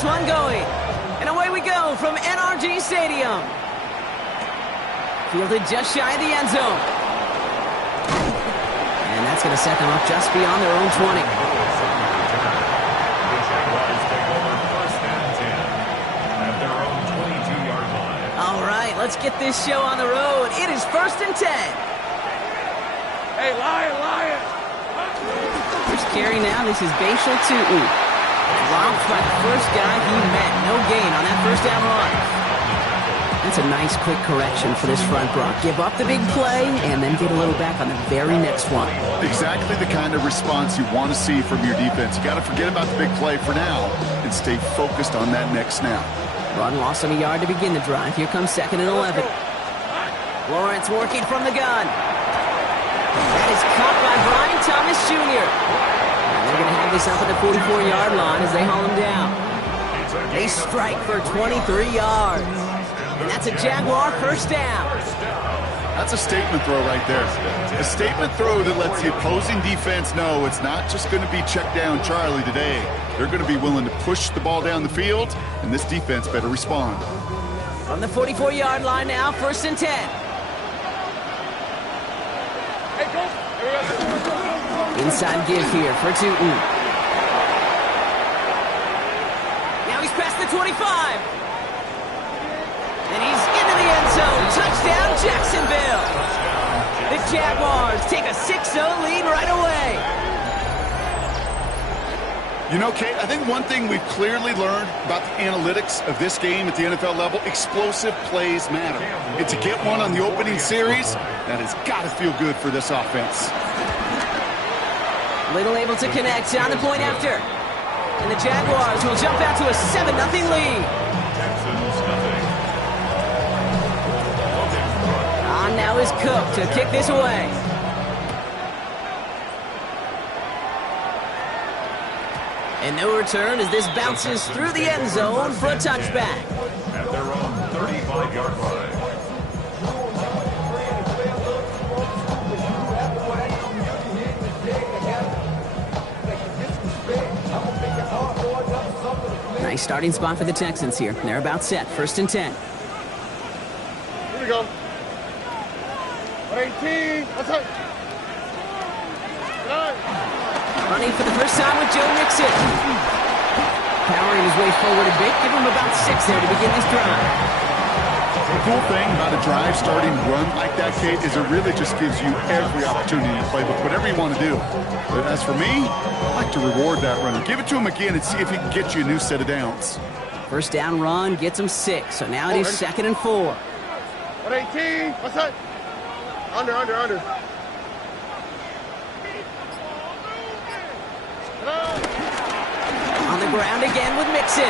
this one going. And away we go from NRG Stadium. Fielded just shy of the end zone. And that's going to set them up just beyond their own 20. All right, let's get this show on the road. It is 1st and 10. Hey, Lion! First carry now, this is Bashal Tootin. Dropped by the first guy he met. No gain on that first down run. That's a nice quick correction for this front block. Give up the big play and then get a little back on the very next one. Exactly the kind of response you want to see from your defense. You got to forget about the big play for now and stay focused on that next snap. Run loss of a yard to begin the drive. Here comes 2nd and 11. Lawrence working from the gun. That is caught by Brian Thomas Jr. And they're going to have this up at the 44-yard line as they haul him down. They strike for 23 yards. And that's a Jaguar first down. That's a statement throw right there. A statement throw that lets the opposing defense know it's not just going to be check down Charlie today. They're going to be willing to push the ball down the field, and this defense better respond. From the 44-yard line now, 1st and 10. Inside give here for Tootin. Now he's past the 25. And he's into the end zone. Touchdown, Jacksonville. The Jaguars take a 6-0 lead right away. You know, Kate, I think one thing we've clearly learned about the analytics of this game at the NFL level, explosive plays matter. And to get one on the opening series, that has got to feel good for this offense. Little able to connect on the point after. And the Jaguars will jump out to a 7-0 lead. On now is Cook to kick this away. And no return as this bounces through the end zone for a touchback. At their own 35-yard line. Nice starting spot for the Texans here. They're about set. 1st and 10. Here we go. 18. That's it. Running for the first time with Joe Mixon. Powering his way forward a bit. Give him about 6 there to begin this drive. The cool thing about a drive starting run like that, Kate, is it really just gives you every opportunity to play with whatever you want to do. But as for me, I like to reward that runner. Give it to him again and see if he can get you a new set of downs. First down run gets him 6. So now it is 2nd and 4. 118. What's that? Under. On the ground again with Mixon.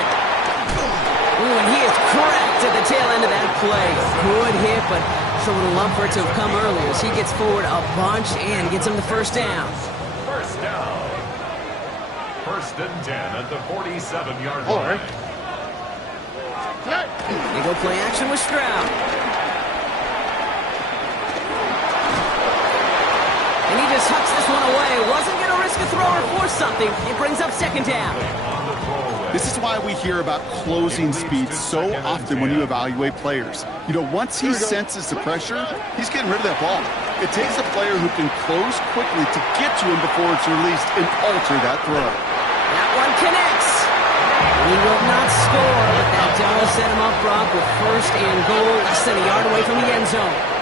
Ooh, and he is cracked at the tail end of that play. Good hit, but just a little lump for it to have come earlier as he gets forward a bunch and gets him the first down. First down. 1st and 10 at the 47-yard line. They go play action with Stroud. And he just hucks this one away. Wasn't going to risk a throw or force something. It brings up 2nd down. This is why we hear about closing speed so often when you evaluate players. You know, once he senses the pressure, he's getting rid of that ball. It takes a player who can close quickly to get to him before it's released and alter that throw. That one connects. He will not score, but that does set him up, Brock, with 1st and goal, less than a yard away from the end zone.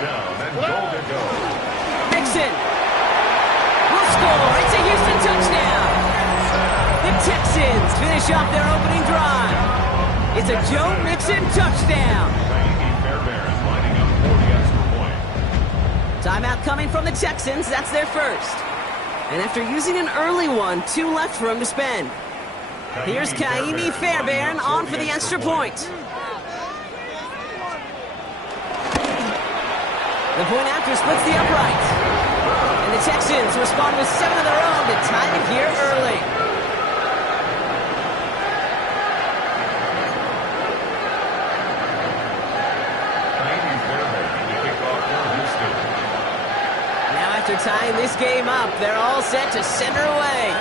And goal to go. Mixon will score. It's a Houston touchdown. The Texans finish off their opening drive. It's a Joe Mixon touchdown. Lining up for the extra point. Timeout coming from the Texans. That's their first. And after using an early one, 2 left for him to spend. Here's Kaimi Fairbairn on for the extra point. The point after splits the upright. And the Texans respond with 7 of their own to tie it here early. Now after tying this game up. They're all set to send her away.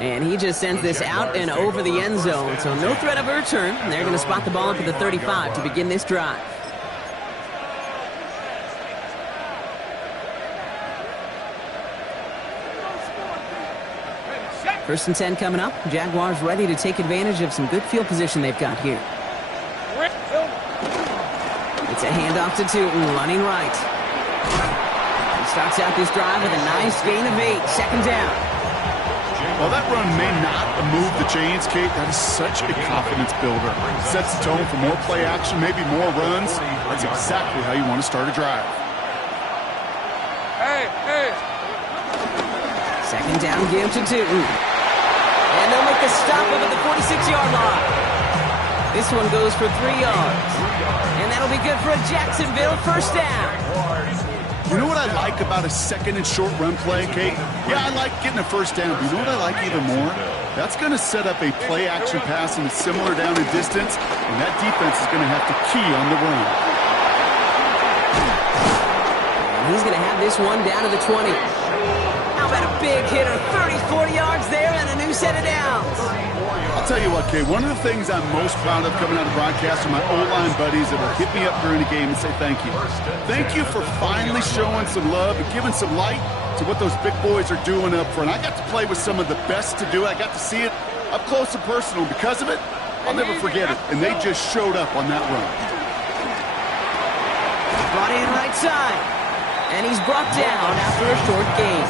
And he just sends this out and over the end zone, so no threat of a return. They're going to spot the ball up at the 35 to begin this drive. First and 10 coming up. Jaguars ready to take advantage of some good field position they've got here. It's a handoff to Tootin, running right. He starts out this drive with a nice gain of 8. Second down. Well, that run may not move the chains, Kate. That is such a confidence builder. Sets the tone for more play action, maybe more runs. That's exactly how you want to start a drive. Hey. Second down give to Tootin. And they'll make the stop up at the 46-yard line. This one goes for 3 yards. And that'll be good for a Jacksonville first down. You know what I like about a second and short run play, Kate? Yeah, I like getting a first down, but you know what I like even more? That's going to set up a play action pass in a similar down and distance, and that defense is going to have to key on the run. And he's going to have this one down to the 20. How about a big hitter, 30, 40 yards there, and a new set of downs. I'll tell you what, Kate, one of the things I'm most proud of coming out of broadcast are my O-line buddies that will hit me up during the game and say thank you. Thank you for finally showing some love and giving some light to what those big boys are doing up front. I got to play with some of the best to do it. I got to see it up close and personal. Because of it, I'll never forget it. And they just showed up on that run. Brought in right side. And he's brought down after a short gain.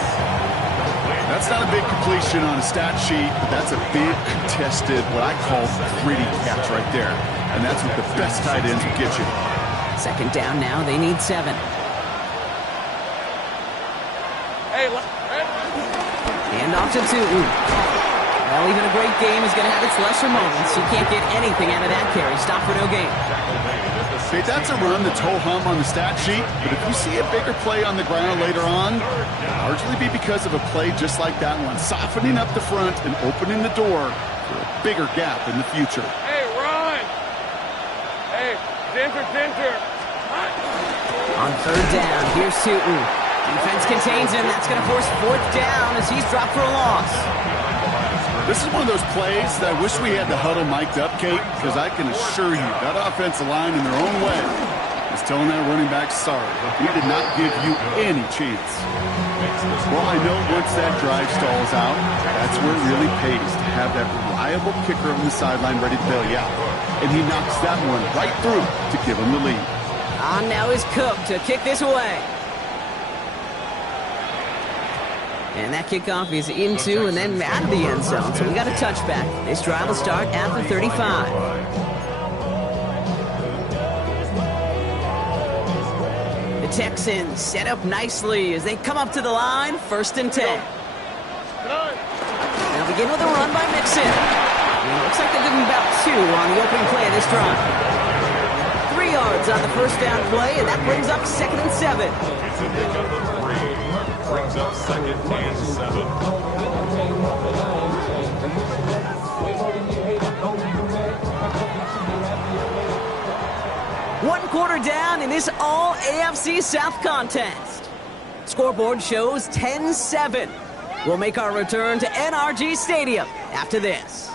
That's not a big completion on a stat sheet, but that's a big contested, what I call gritty catch right there. And that's what the best tight ends will get you. Second down now, they need 7. Hand off to Tootin. Well, even a great game is going to have its lesser moments. You can't get anything out of that carry. Stop for no gain. Hey, that's a run that's ho-hum on the stat sheet, but if you see a bigger play on the ground later on, it'll largely be because of a play just like that one, softening up the front and opening the door for a bigger gap in the future. Hey, run! Hey, Ginger. On third down, here's Tootin. Defense contains him. That's going to force fourth down as he's dropped for a loss. This is one of those plays that I wish we had the huddle mic'd up, Kate, because I can assure you that offensive line in their own way is telling that running back, sorry, we did not give you any chance. Well, I know once that drive stalls out, that's where it really pays to have that reliable kicker on the sideline ready to bail you out. And he knocks that one right through to give him the lead. On now is Cook to kick this away. And that kickoff is into and then out of the end zone. So we got a touchback. This drive will start at the 35. The Texans set up nicely as they come up to the line. First and 10. They'll begin with a run by Mixon. And it looks like they'll give him about 2 on the opening play of this drive. 3 yards on the first down play, and that brings up 2nd and 7. Brings up 2nd and 7. One quarter down in this all AFC South contest. Scoreboard shows 10-7. We'll make our return to NRG Stadium after this.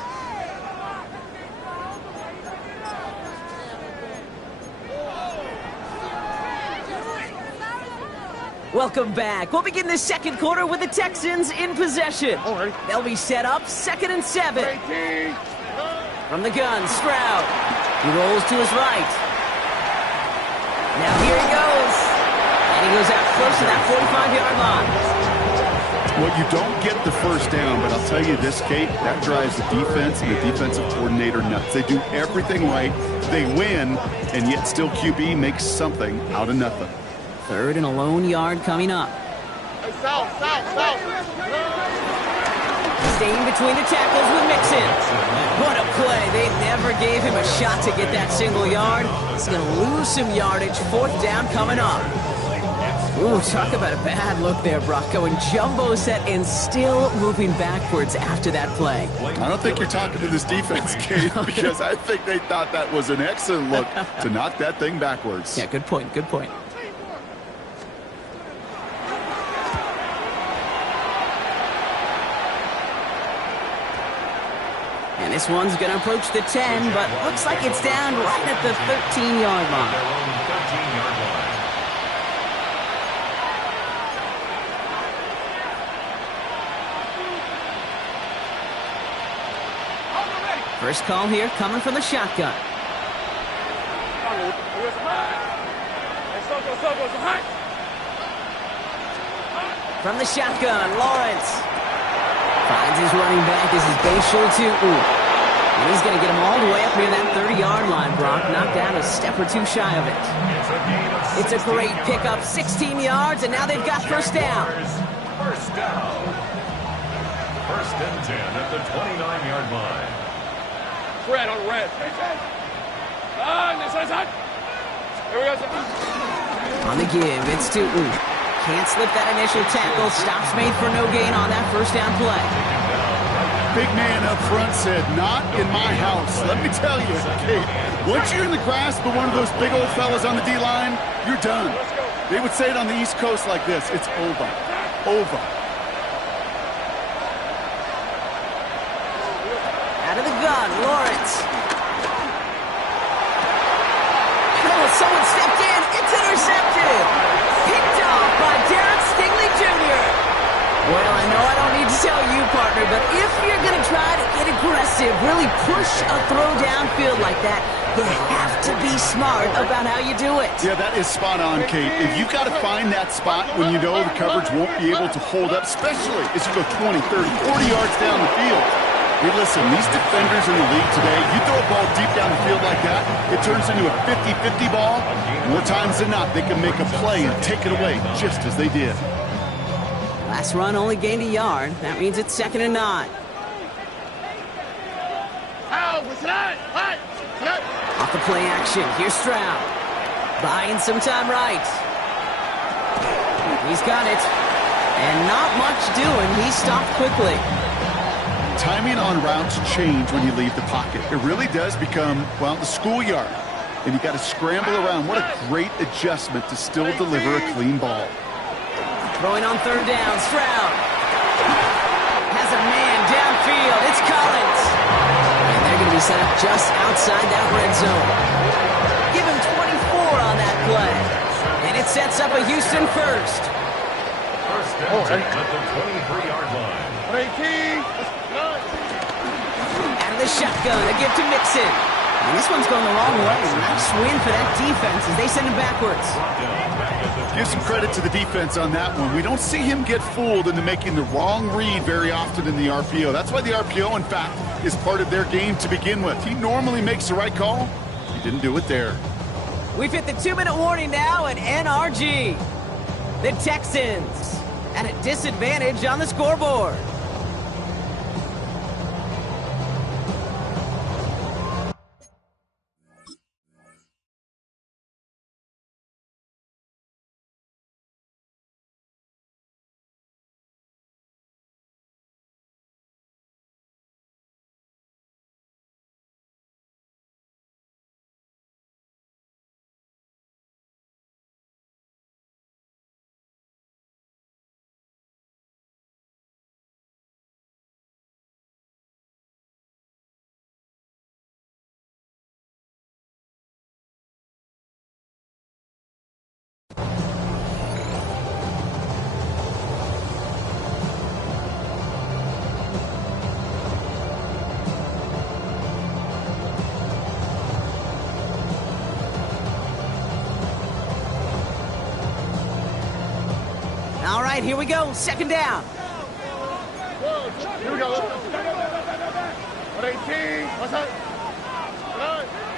Welcome back. We'll begin the second quarter with the Texans in possession. They'll be set up 2nd and 7. From the gun, Stroud. He rolls to his right. Now here he goes. And he goes out close to that 45-yard line. Well, you don't get the first down, but I'll tell you this, Kate, that drives the defense and the defensive coordinator nuts. They do everything right. They win, and yet still QB makes something out of nothing. 3rd and a lone yard coming up. Hey, south. Staying between the tackles with Mixon. What a play. They never gave him a shot to get that single yard. He's going to lose some yardage. 4th down coming up. Ooh, talk about a bad look there, Brock. Going jumbo set and still moving backwards after that play. I don't think you're talking to this defense, Kate, because I think they thought that was an excellent look to knock that thing backwards. Yeah, good point. And this one's going to approach the 10, but looks like it's down right at the 13-yard line. Their own 13-yard line. First call here coming from the shotgun. From the shotgun, Lawrence finds his running back. This is Bayshul and he's going to get him all the way up near that 30-yard line, Brock. Knocked down a step or two shy of it. It's a great pickup, 16 yards, and now they've got first down. First down. First and 10 at the 29-yard line. Red on red. This side. Here we go. On the give, it's Tootin. Can't slip that initial tackle. Stops made for no gain on that first down play. Big man up front said, not in my house. Let me tell you, Kate, once you're in the grasp of one of those big old fellas on the D-line, you're done. They would say it on the East Coast like this, it's over. Over. Out of the gun, Lawrence. Oh, someone stepped in. It's intercepted. Picked off by Derek Stingley Jr. Well, I know I don't need to tell you, partner, but if you're going to try to get aggressive, really push a throw downfield like that, you have to be smart about how you do it. Yeah, that is spot on, Kate. If you've got to find that spot when you know the coverage won't be able to hold up, especially as you go 20, 30, 40 yards down the field. Hey, listen, these defenders in the league today, you throw a ball deep down the field like that, it turns into a 50-50 ball. More times than not, they can make a play and take it away, just as they did. Last run only gained a yard. That means it's 2nd and 9. Off the play action, here's Stroud. Buying some time right. He's got it. And not much doing. He stopped quickly. Timing on routes change when you leave the pocket. It really does become, well, the schoolyard. And you got to scramble around. What a great adjustment to still deliver a clean ball. Throwing on 3rd down, Stroud has a man downfield. It's Collins. And they're going to be set up just outside that red zone. Give him 24 on that play. And it sets up a Houston first. First and 10 at the 23-yard line. Out of the shotgun, a give to Mixon. And this one's going the wrong way. Nice win for that defense as they send him backwards. Give some credit to the defense on that one. We don't see him get fooled into making the wrong read very often in the RPO. That's why the RPO, in fact, is part of their game to begin with. He normally makes the right call. He didn't do it there. We've hit the 2-minute warning now at NRG. The Texans at a disadvantage on the scoreboard. All right, here we go. 2nd down. Here we go.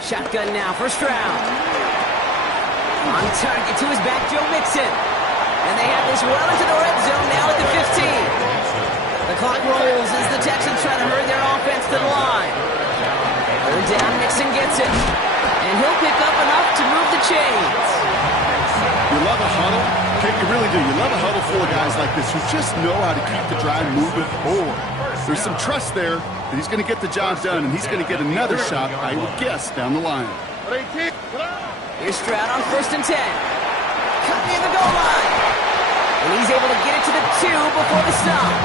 Shotgun now for Stroud. On target to his back, Joe Mixon. And they have this well into the red zone now at the 15. The clock rolls as the Texans try to hurry their offense to the line. 3rd down, Mixon gets it. And he'll pick up enough to move the chains. You love a huddle? Okay, you really do. You love a huddle full of guys like this who just know how to keep the drive moving forward. There's some trust there that he's going to get the job done, and he's going to get another shot, I would guess, down the line. Here's Stroud on 1st and 10. Cut near the goal line. And he's able to get it to the 2 before the stop.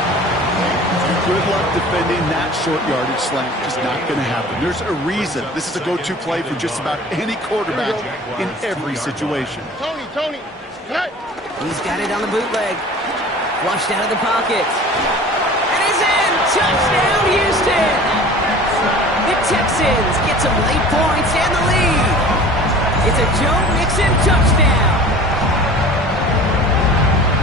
Good luck defending that short yardage slant. Just not going to happen. There's a reason this is a go-to play for just about any quarterback in every situation. Tony, cut. He's got it on the bootleg. Flushed out of the pocket. And he's in! Touchdown, Houston! The Texans get some late points and the lead. It's a Joe Mixon touchdown.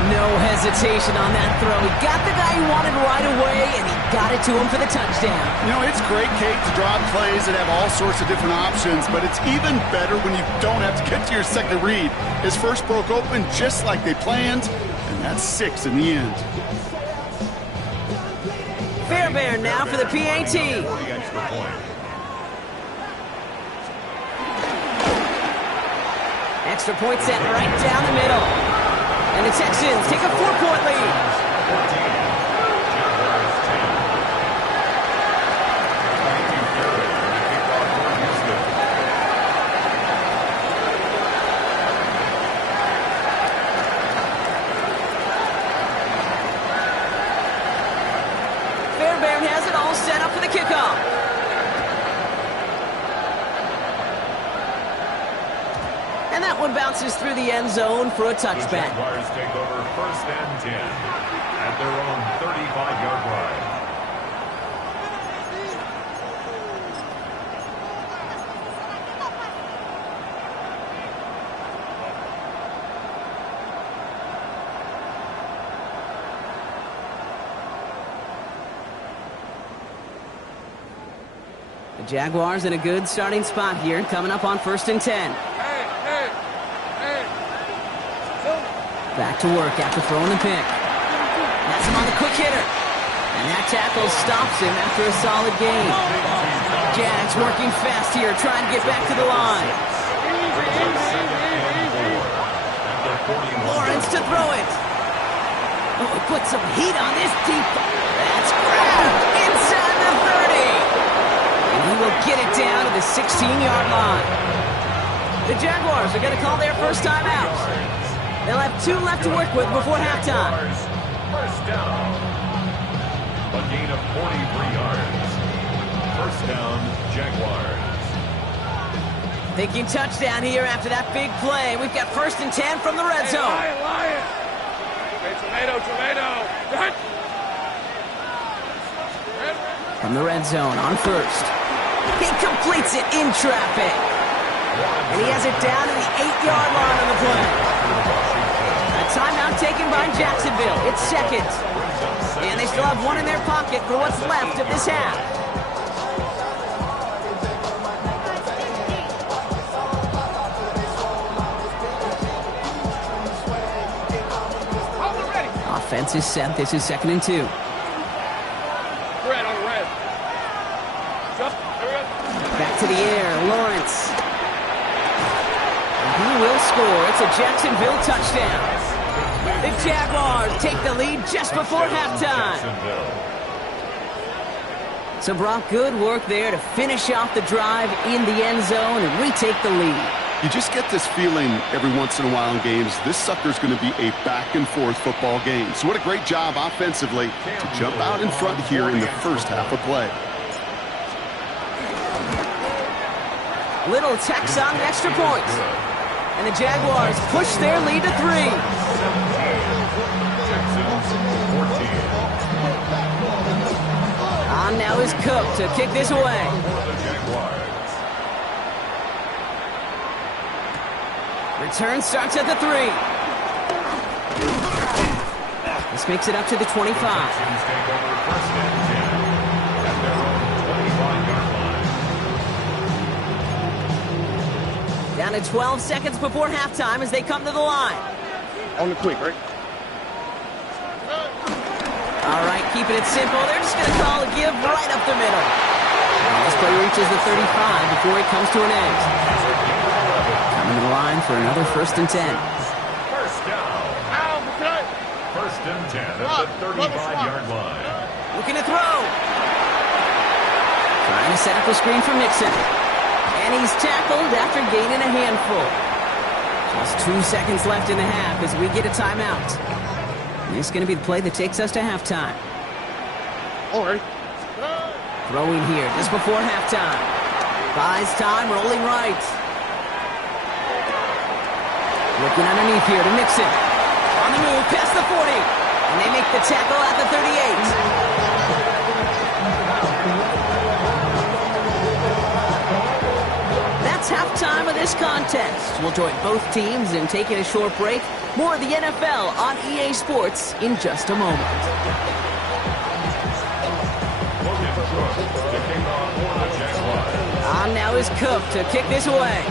No hesitation on that throw. He got the guy he wanted right away, and he got it to him for the touchdown. You know, it's great, Kate, to draw plays and have all sorts of different options, but it's even better when you don't have to get to your second read. His first broke open just like they planned, and that's 6 in the end. Fairbairn now for the PAT. Extra point set right down the middle. And the Texans take a 4-point lead. Fairbairn has it all set up for the kickoff. And that one bounces through the end zone for a touchback. The Jaguars take over 1st and 10 at their own 35-yard line. The Jaguars in a good starting spot here, coming up on 1st and 10. Back to work after throwing the pick. That's him on the quick hitter. And that tackle stops him after a solid gain. JAGS working fast here, trying to get back to the line. Lawrence to throw it. Oh, he put some heat on this deep. That's grabbed inside the 30. And he will get it down to the 16-yard line. The Jaguars are going to call their first time out. They'll have 2 left to work with before halftime. First down. A gain of 43 yards. First down, Jaguars. Thinking touchdown here after that big play. We've got 1st and 10 from the red zone. Lion. Hey, tomato. From the red zone on 1st. He completes it in traffic. And he has it down to the 8-yard line on the play. A timeout taken by Jacksonville. It's 2nd. And they still have 1 in their pocket for what's left of this half. Offense is set. This is 2nd and 2. Red on the red. Back to the air. Lawrence. He will score. It's a Jacksonville touchdown. The Jaguars take the lead just before halftime. So, Brock, good work there to finish off the drive in the end zone and retake the lead. You just get this feeling every once in a while in games, this sucker's going to be a back-and-forth football game. So what a great job offensively to jump out in front here in the first half of play. Little tacks on the extra point. And the Jaguars push their lead to 3. On now is Cook to kick this away. Return starts at the 3. This makes it up to the 25. Down to 12 seconds before halftime as they come to the line. On the quick, right? All right, keeping it simple. They're just going to call a give right up the middle. And this play reaches the 35 before it comes to an end. Coming to the line for another 1st and 10. First down. First and 10 at the 35-yard line. Looking to throw. Trying to set up a screen for Mixon. And he's tackled after gaining a handful. Just 2 seconds left in the half as we get a timeout. And this is going to be the play that takes us to halftime. All right. Throwing here just before halftime. Buys time, rolling right. Looking underneath here to Mixon. On the move, past the 40. And they make the tackle at the 38. That's halftime of this contest. We'll join both teams in taking a short break. More of the NFL on EA Sports in just a moment. On now is Cook to kick this away.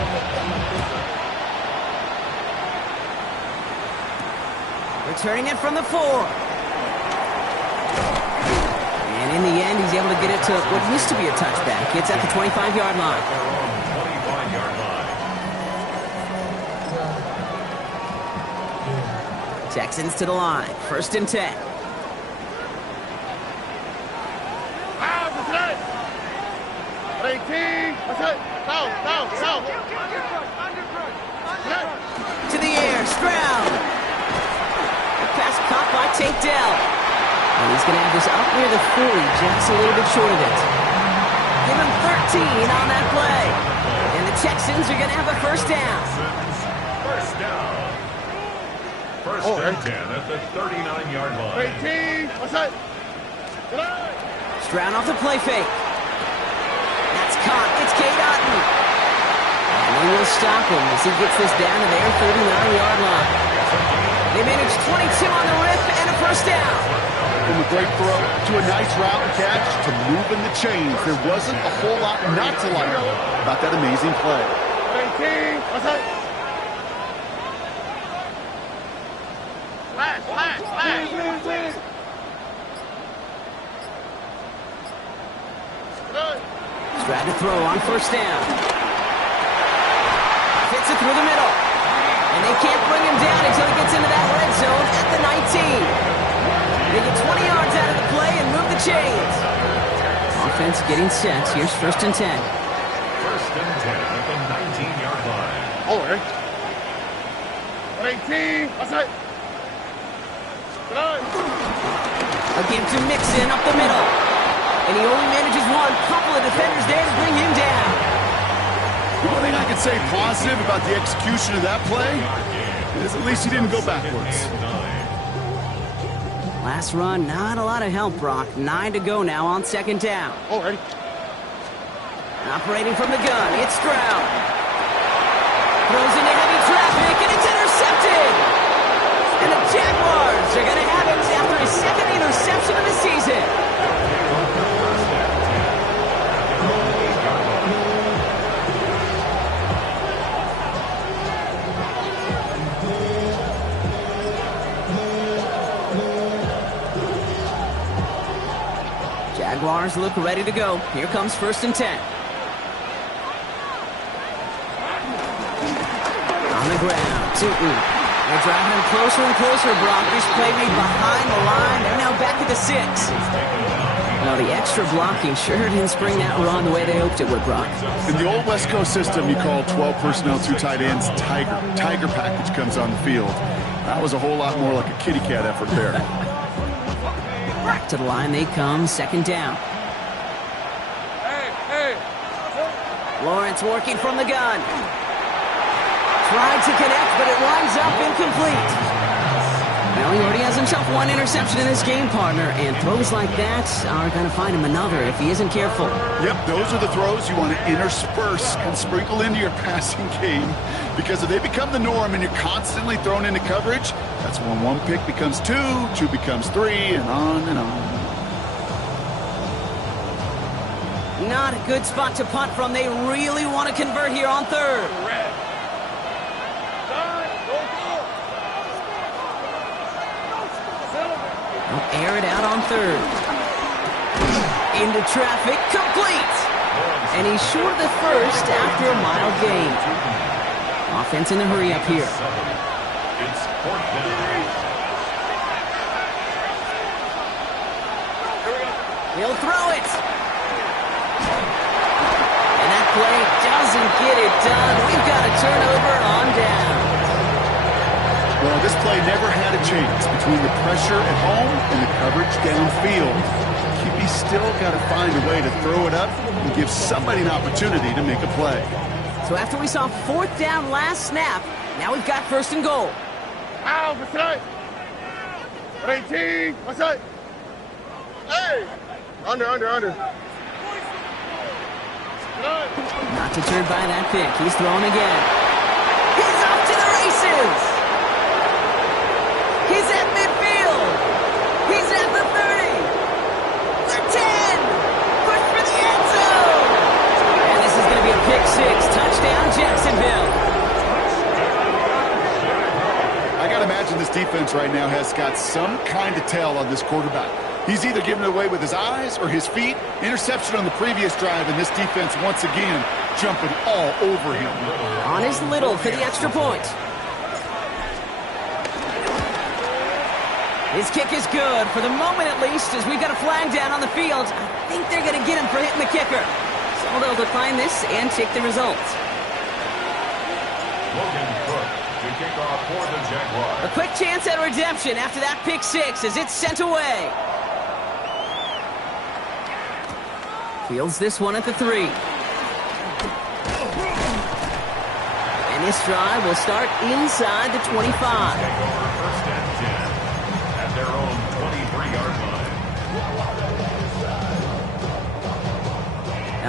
Returning it from the 4. And in the end, he's able to get it to what used to be a touchback. It's at the 25-yard line. Texans to the line. 1st and 10. To the air, Stroud. Pass caught by Tate Dell. And he's going to have this up near the 40, just a little bit short of it. Give him 13 on that play. And the Texans are going to have a 1st down. First down. First and 10 at the 39-yard line. 18. What's that? Stroud off the play fake. That's caught. It's Cade Otton. And they will stop him as he gets this down to their 39-yard line. They manage 22 on the rip and a 1st down. From a great throw to a nice route and catch to moving the chains. There wasn't a whole lot not to like about that amazing play. 18. What's that? Flash. Stroud to throw on 1st down. Fits it through the middle. And they can't bring him down until he gets into that red zone at the 19. They get 20 yards out of the play and move the chains. Offense getting set. Here's 1st and 10. 1st and 10 at the 19-yard line. All right. 18. What's that? Again to Mixon up the middle. And he only manages one. Couple of defenders there to bring him down. The one thing I could say positive about the execution of that play is at least he didn't go backwards. Last run, not a lot of help, Brock. 9 to go now on 2nd down. All right. Operating from the gun, it's Stroud. Throws into heavy traffic, and it's intercepted! And the Jaguars are going to have it after his 2nd interception of the season. Jaguars look ready to go. Here comes 1st and 10. On the ground, Tootin. They're driving him closer and closer, Brock. This play made behind the line. They're now back at the 6. Well, the extra blocking sure didn't spring that run the way they hoped it would, Brock. In the old West Coast system, you call 12 personnel, 2 tight ends, Tiger. Tiger package comes on the field. That was a whole lot more like a kitty cat effort there. Back to the line they come, 2nd down. Hey. Lawrence working from the gun. Tried to connect, but it winds up incomplete. Well, he already has himself 1 interception in this game, partner, and throws like that are going to find him another if he isn't careful. Yep, those are the throws you want to intersperse and sprinkle into your passing game, because if they become the norm and you're constantly thrown into coverage, that's when 1 pick becomes 2, 2 becomes 3, and on and on. Not a good spot to punt from. They really want to convert here on 3rd. They'll air it out on 3rd. Into traffic, complete! And he's short of the 1st after a mile gain. Offense in the hurry up here. It's 4th down. He'll throw it! And that play doesn't get it done. We've got a turnover on down. Well, this play never had a chance between the pressure at home and the coverage downfield. QB's still got to find a way to throw it up and give somebody an opportunity to make a play. So after we saw 4th down last snap, now we've got 1st and goal. Out, beside. 18, beside. Hey! Under. Not deterred by that pick. He's throwing again. He's off to the races! He's at midfield! He's at the 30! The 10! Push for the end zone! And this is going to be a pick 6. Touchdown, Jacksonville. I got to imagine this defense right now has got some kind of tail on this quarterback. He's either giving it away with his eyes or his feet. Interception on the previous drive, and this defense once again jumping all over him. On his little for the extra point. His kick is good, for the moment at least, as we've got a flag down on the field. I think they're going to get him for hitting the kicker. So they'll decline this and take the result. Logan Cook to kick off for the Jaguars. A quick chance at redemption after that pick 6 as it's sent away. Fields this one at the 3. And this drive will start inside the 25. Take over 1st and 10 at their own 23-yard line.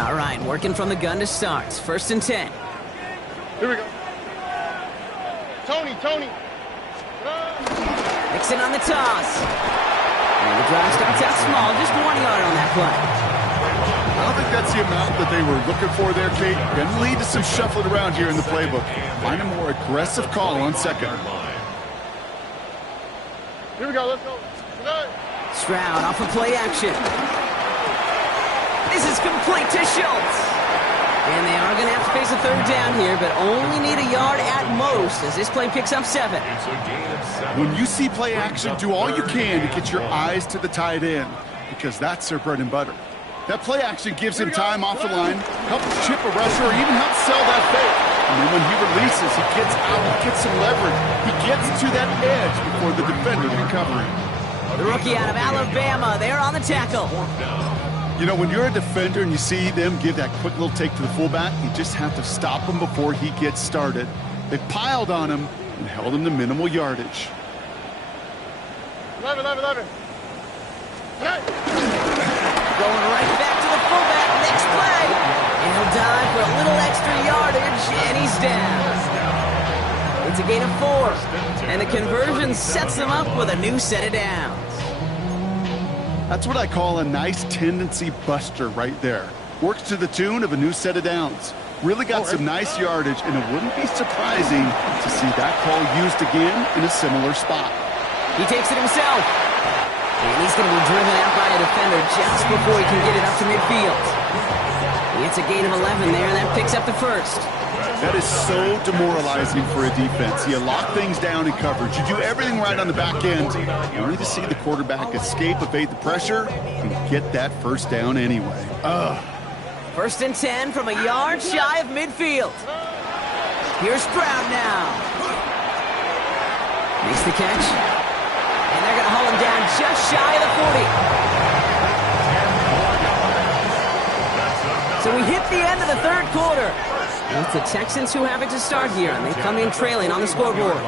All right, working from the gun to start. 1st and 10. Here we go. Tony. Nixon on the toss. And the drive starts out small, just 1 yard on that play. I don't think that's the amount that they were looking for there, Kate. Going to lead to some shuffling around here in the playbook. Find a more aggressive call on 2nd. Here we go, let's go. Stroud off of play action. This is complete to Schultz. And they are going to have to face a 3rd down here, but only need a yard at most as this play picks up 7. It's a gain of 7. When you see play action, do all you can to get your eyes to the tight end, because that's their bread and butter. That play action gives him time off the line, helps chip a rusher, or even helps sell that fake. And then when he releases, he gets out, he gets some leverage. He gets to that edge before the defender can cover him. The rookie out of Alabama, they're on the tackle. You know, when you're a defender and you see them give that quick little take to the fullback, you just have to stop him before he gets started. They piled on him and held him to minimal yardage. 11. Hey! Going right back to the fullback next play. And he'll dive for a little extra yardage, and he's down. It's a gain of 4. And the conversion sets them up with a new set of downs. That's what I call a nice tendency buster right there. Works to the tune of a new set of downs. Really got some nice yardage, and it wouldn't be surprising to see that call used again in a similar spot. He takes it himself. And he's going to be driven out by a defender just before he can get it up to midfield. It's a gain of 11 there, and that picks up the 1st. That is so demoralizing for a defense. You lock things down in coverage. You do everything right on the back end, only to see the quarterback escape, evade the pressure, and get that 1st down anyway. 1st and 10 from a yard shy of midfield. Here's Stroud now. Makes the catch. And they're going to haul him down just shy of the 40. So we hit the end of the 3rd quarter. And it's the Texans who have it to start here, and they come in trailing on the scoreboard.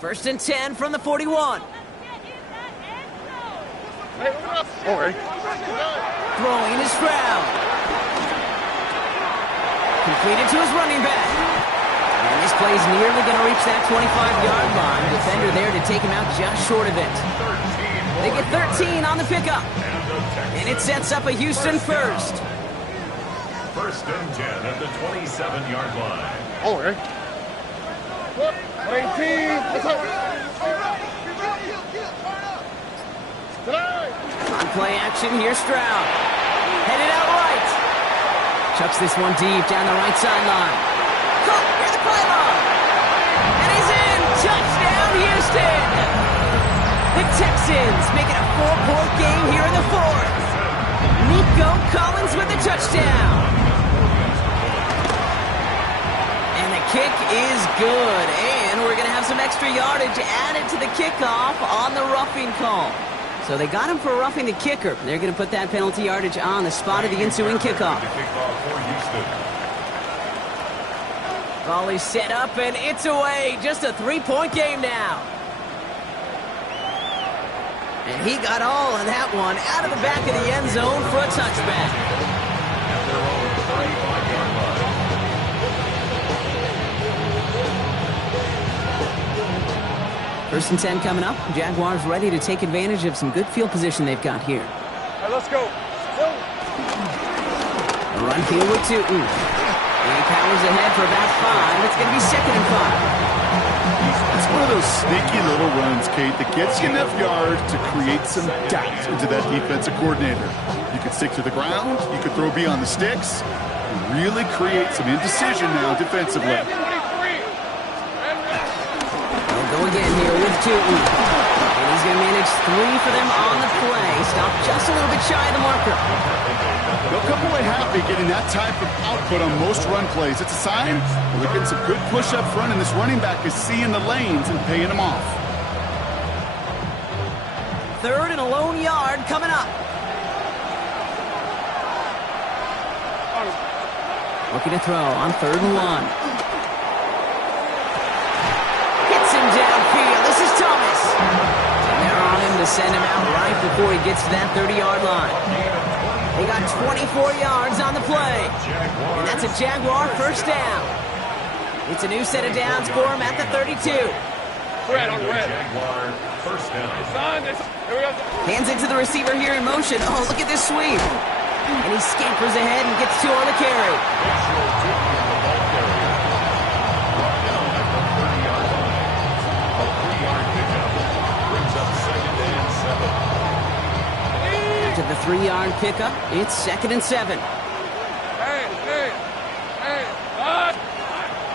First and 10 from the 41. Throwing is Stroud. Completed to his running back. And this play is nearly going to reach that 25-yard line. Defender there to take him out just short of it. They get 13 on the pickup. And it sets up a Houston 1st. 1st and 10 at the 27-yard line. 18, let's go. On play action, here's Stroud. Headed out right. Chucks this one deep down the right sideline. Cook, here's the pylon. And he's in. Touchdown, Houston. The Texans make it a 4-point game here in the fourth. Nico Collins with the touchdown. And the kick is good. And we're going to have some extra yardage added to the kickoff on the roughing call. So they got him for roughing the kicker. They're going to put that penalty yardage on the spot of the ensuing kickoff. Volley set up, and it's away. Just a 3-point game now. And he got all of that one out of the back of the end zone for a touchback. First and 10 coming up. Jaguars ready to take advantage of some good field position they've got here. All right, let's go. A run here with Tootin. He powers ahead for about 5. It's going to be 2nd and 5. It's one of those sneaky little runs, Kate, that gets you enough yards to create some doubt into that defensive coordinator. You can stick to the ground. You can throw beyond the sticks. And really create some indecision now defensively. They'll go again here with Tootin. And he's going to manage 3 for them on the play. Stop just a little bit shy of the marker. They'll come away happy getting that type of output on most run plays. It's a sign that they're getting some good push up front, and this running back is seeing the lanes and paying them off. 3rd and a lone yard coming up. Looking to throw on 3rd and 1. Hits him downfield. This is Thomas. And they're on him to send him out right before he gets to that 30-yard line. They got 24 yards on the play. And that's a Jaguar first down. It's a new set of downs for him at the 32. Red on red. Jaguar first down. Hands into the receiver here in motion. Oh, look at this sweep. And he scampers ahead and gets 2 on the carry. To the 3-yard pickup, it's 2nd and 7.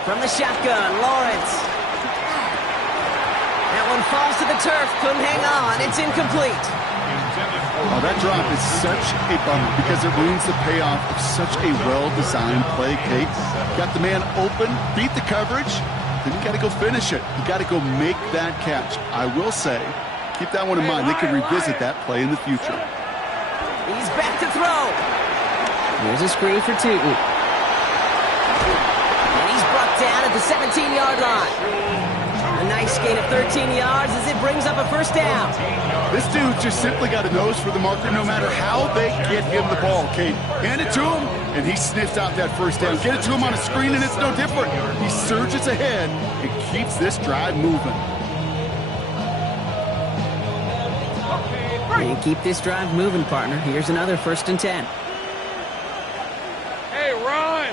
From the shotgun, Lawrence. That one falls to the turf, couldn't hang on, it's incomplete. Oh, that drop is such a bummer because it ruins the payoff of such a well-designed play, Kate. Got the man open, beat the coverage, then you got to go finish it. You got to go make that catch. I will say, keep that one in mind. They can revisit that play in the future. He's back to throw. Here's a screen for Tootin. And he's brought down at the 17-yard line. A nice gain of 13 yards as it brings up a first down. This dude just simply got a nose for the marker no matter how they get him the ball, Kate. Hand it to him, and he sniffs out that first down. Get it to him on a screen, and it's no different. He surges ahead and keeps this drive moving. You keep this drive moving, partner. Here's another 1st and 10. Hey, run!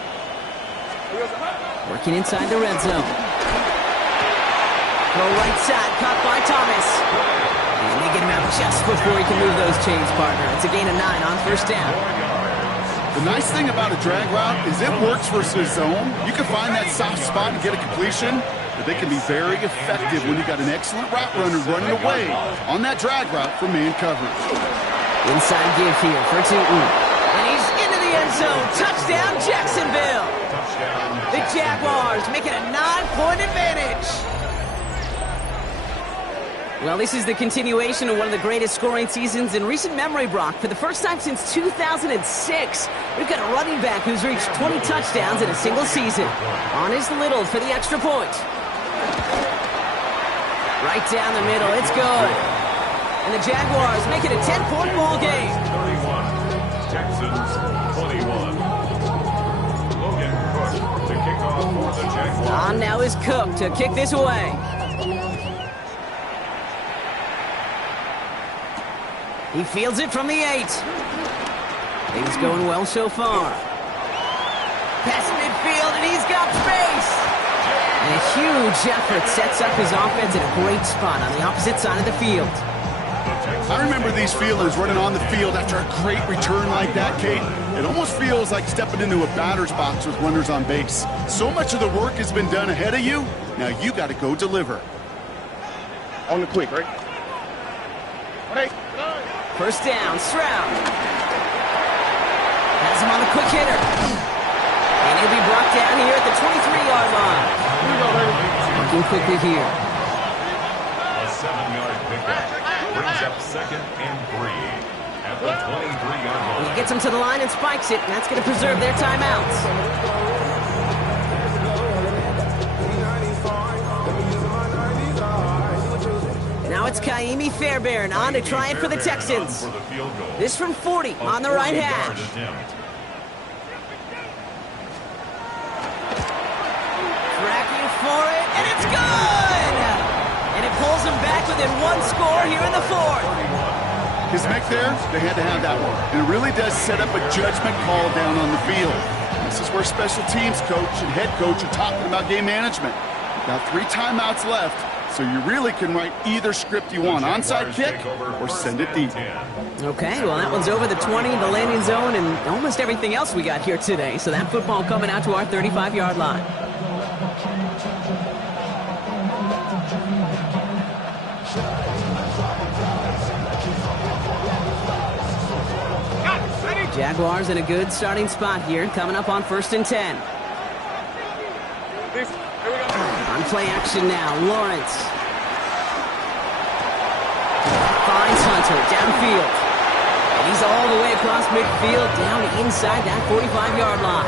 Working inside the red zone. Throw right side, caught by Thomas. And they get him out just before he can move those chains, partner. It's a gain of 9 on 1st down. The nice thing about a drag route is it works versus zone. You can find that soft spot and get a completion. But they can be very effective when you got an excellent route runner running away on that drag route for man coverage. Inside give here for Tootin. And he's into the end zone. Touchdown, Jacksonville. The Jaguars make it a 9-point advantage. Well, this is the continuation of one of the greatest scoring seasons in recent memory, Brock. For the first time since 2006, we've got a running back who's reached 20 touchdowns in a single season. On his little for the extra point. Right down the middle, it's good. And the Jaguars make it a 10-point ball game. 31, Texans 21. Logan Cook to kick off for the Jaguars. On now is Cook to kick this away. He fields it from the 8. Things going well so far. Past midfield, and he's got space. And a huge effort sets up his offense in a great spot on the opposite side of the field. I remember these feelings running on the field after a great return like that, Kate. It almost feels like stepping into a batter's box with runners on base. So much of the work has been done ahead of you. Now you got to go deliver. On the quick, right? First down, Stroud. Has him on the quick hitter. And he'll be brought down here at the 23-yard line. Working quickly here. A 7-yard pickup brings up 2nd and 3 at the 23-yard line. He gets him to the line and spikes it, and that's going to preserve their timeouts. Now it's Kaimi Fairbairn on to try it for the Texans. This from 40 on the right hash. Tracking for it, and it's good! And it pulls him back within one score here in the 4th. His neck there, they had to have that one. And it really does set up a judgment call down on the field. This is where special teams coach and head coach are talking about game management. Got 3 timeouts left, so you really can write either script you want. Onside kick or send it deep. Okay, well, that one's over the 20, the landing zone, and almost everything else we got here today. So that football coming out to our 35-yard line. Jaguars in a good starting spot here, coming up on 1st and 10. On play action now, Lawrence. Finds Hunter downfield. And he's all the way across midfield, down inside that 45-yard line.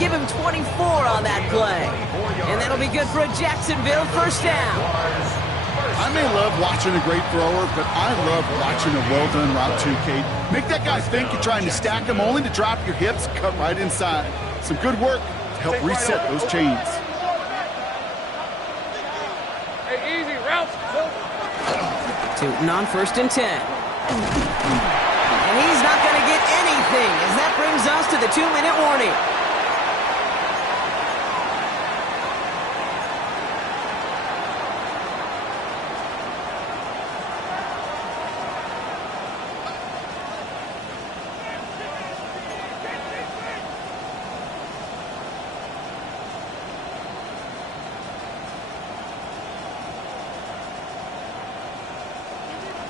Give him 24 on that play. And that'll be good for a Jacksonville first down. I may love watching a great thrower, but I love watching a well-done route too, Kate. Make that guy think you're trying to stack him only to drop your hips, cut right inside. Some good work to help reset those chains. Hey, easy, routes. Tootin on 1st and 10. And he's not going to get anything as that brings us to the 2-minute warning.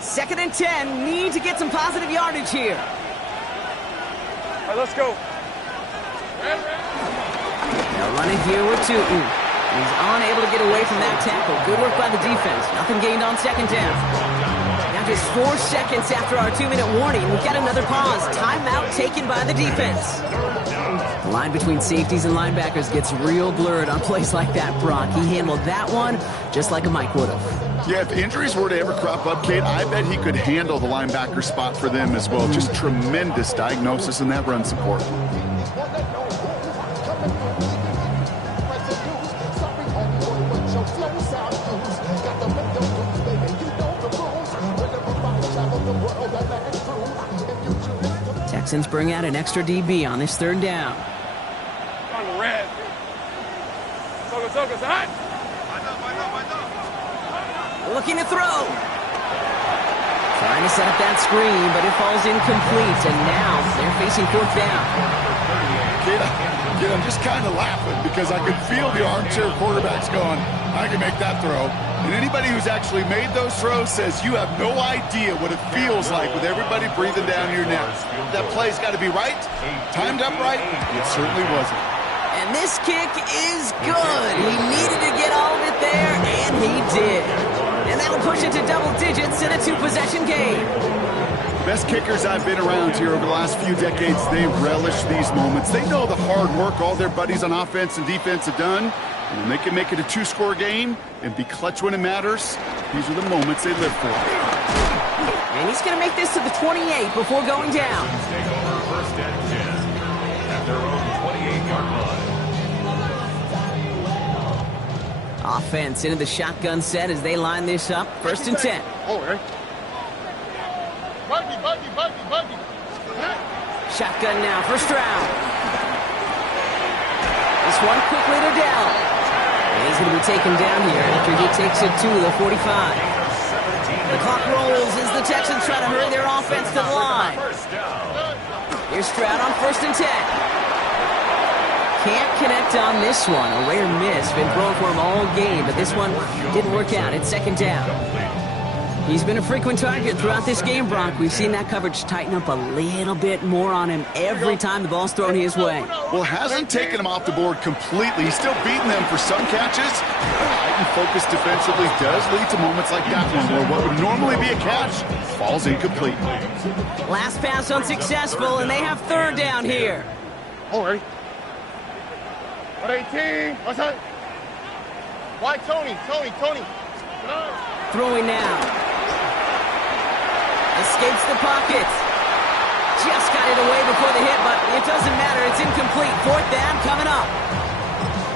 Second and 10, need to get some positive yardage here. All right, let's go. Now running here with Tootin. He's unable to get away from that tackle. Good work by the defense. Nothing gained on 2nd down. Now just 4 seconds after our 2-minute warning, we've got another pause. Timeout taken by the defense. The line between safeties and linebackers gets real blurred on plays like that, Brock. He handled that one just like a Mike would have. Yeah, if injuries were to ever crop up, Kate, I bet he could handle the linebacker spot for them as well. Just tremendous diagnosis in that run support. Texans bring out an extra DB on this 3rd down. On the red. Toca's hot. Looking to throw. Trying to set up that screen, but it falls incomplete, and now they're facing 4th down. Kid, I'm just kind of laughing because I could feel the armchair quarterbacks going, I can make that throw. And anybody who's actually made those throws says you have no idea what it feels like with everybody breathing down your neck. That play's got to be right, timed up right. It certainly wasn't. And this kick is good. He needed to get all of it there, and he did. And that'll push it to double digits in a 2-possession game. The best kickers I've been around here over the last few decades, they relish these moments. They know the hard work all their buddies on offense and defense have done. And when they can make it a 2-score game and be clutch when it matters, these are the moments they live for. And he's going to make this to the 28 before going down. Take over 1st and 10 at their own 28-yard line. Offense into the shotgun set as they line this up. 1st and 10. Buggy. Shotgun now for Stroud. This one quickly to Dell. And he's going to be taken down here after he takes it to the 45. The clock rolls as the Texans try to hurry their offense to the line. Here's Stroud on 1st and 10. Can't connect on this one. A rare miss. Been thrown for him all game, but this one didn't work out. It's 2nd down. He's been a frequent target throughout this game, Brock. We've seen that coverage tighten up a little bit more on him every time the ball's thrown his way. Well, hasn't taken him off the board completely. He's still beating them for some catches. Heightened focus defensively does lead to moments like that one where what would normally be a catch falls incomplete. Last pass unsuccessful, and they have third down here. Oh, ready? 118. What's that? Why, Tony? Throwing now. Escapes the pocket. Just got it away before the hit, but it doesn't matter. It's incomplete. Fourth down coming up.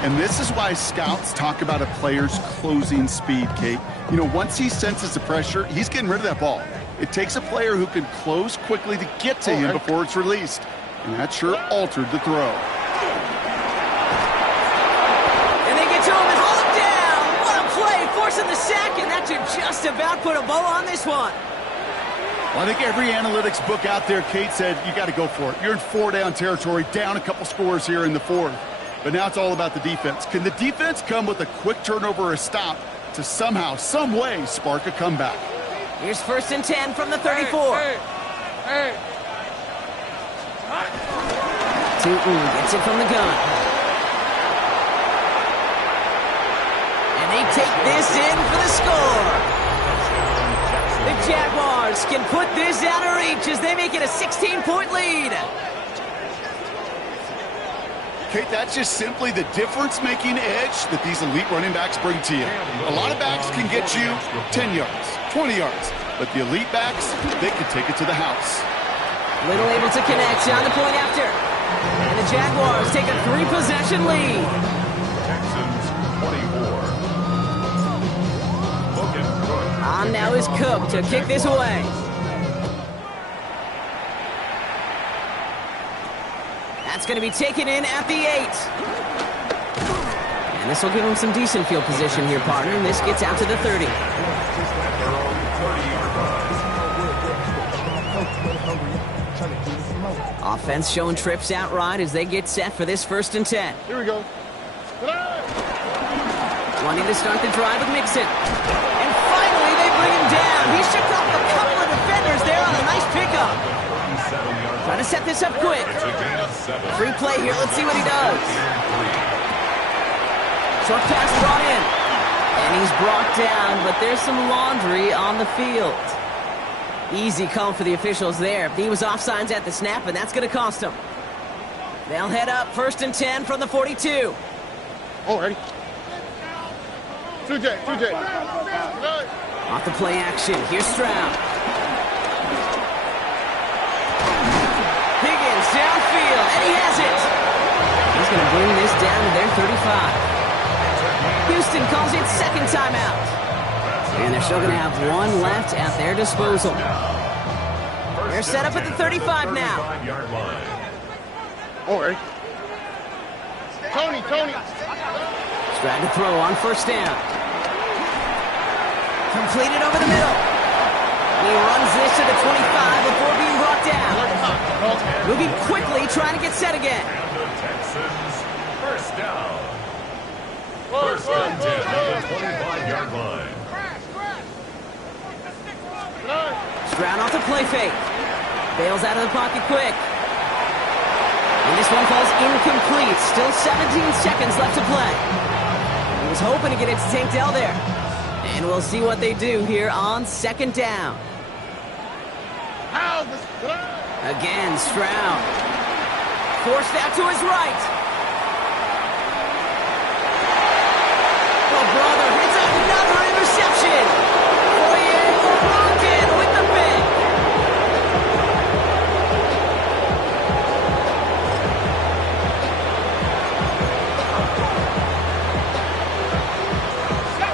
And this is why scouts talk about a player's closing speed, Kate. You know, once he senses the pressure, he's getting rid of that ball. It takes a player who can close quickly to get to him before it's released. And that sure altered the throw. And they get to him and haul him down. What a play, forcing the sack, and that should just about put a bow on this one. Well, I think every analytics book out there, Kate, said you got to go for it. You're in four-down territory, down a couple scores here in the fourth. But now it's all about the defense. Can the defense come with a quick turnover or a stop to somehow, some way, spark a comeback? Here's first and 10 from the 34. Hey. Tootin gets it from the gun. And they take this in for the score. The Jaguars can put this out of reach as they make it a 16-point lead. Kate, that's just simply the difference-making edge that these elite running backs bring to you. A lot of backs can get you 10 yards, 20 yards, but the elite backs, they can take it to the house. Little able to connect on the point after. And the Jaguars take a 3-possession lead. Texans 24. On now is Cook to kick this away. That's going to be taken in at the 8. And this will give him some decent field position here, partner. And this gets out to the 30. Offense showing trips out right as they get set for this first and 10. Here we go. Wanting to start the drive with Mixon. And finally they bring him down. He shook off a couple of defenders there on a nice pickup. Trying to set this up quick. Free play here. Let's see what he does. Short pass brought in. And he's brought down, but there's some laundry on the field. Easy call for the officials there. He was offsides at the snap, and that's going to cost him. They'll head up first and 10 from the 42. Oh, ready? 2J. Off the play action. Here's Stroud. Higgins downfield, and he has it. He's going to bring this down to their 35. Houston calls it second timeout. And they're still going to have one left at their disposal. They're set up at the 35 now. Oh, ready? Tony. Stroud to throw on first down. Completed over the middle. He runs this to the 25 before being brought down. Moving quickly, trying to get set again. Texans first down. First and 10 at the 25-yard line. Stroud off the play fake. Bails out of the pocket quick. And this one falls incomplete. Still 17 seconds left to play. He was hoping to get it to Tank Dell there. And we'll see what they do here on second down. Again, Stroud. Forced out to his right. Oh, brother, it's another interception. Foyer Rondon with the pick.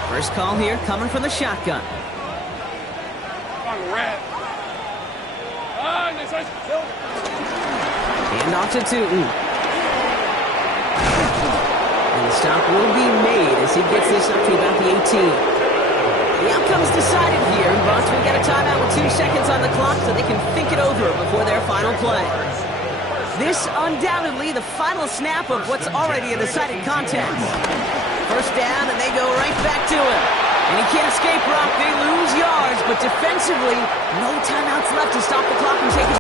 First call here coming from the shotgun. Hand off to Tootin. And the stop will be made as he gets this up to about the 18. The outcome's decided here, but we got a timeout with 2 seconds on the clock so they can think it over before their final play. This undoubtedly the final snap of what's already a decided contest. First down, and they go right back to him. And he can't escape, Brock. They lose yards, but Defensively, no timeouts left to stop the clock from taking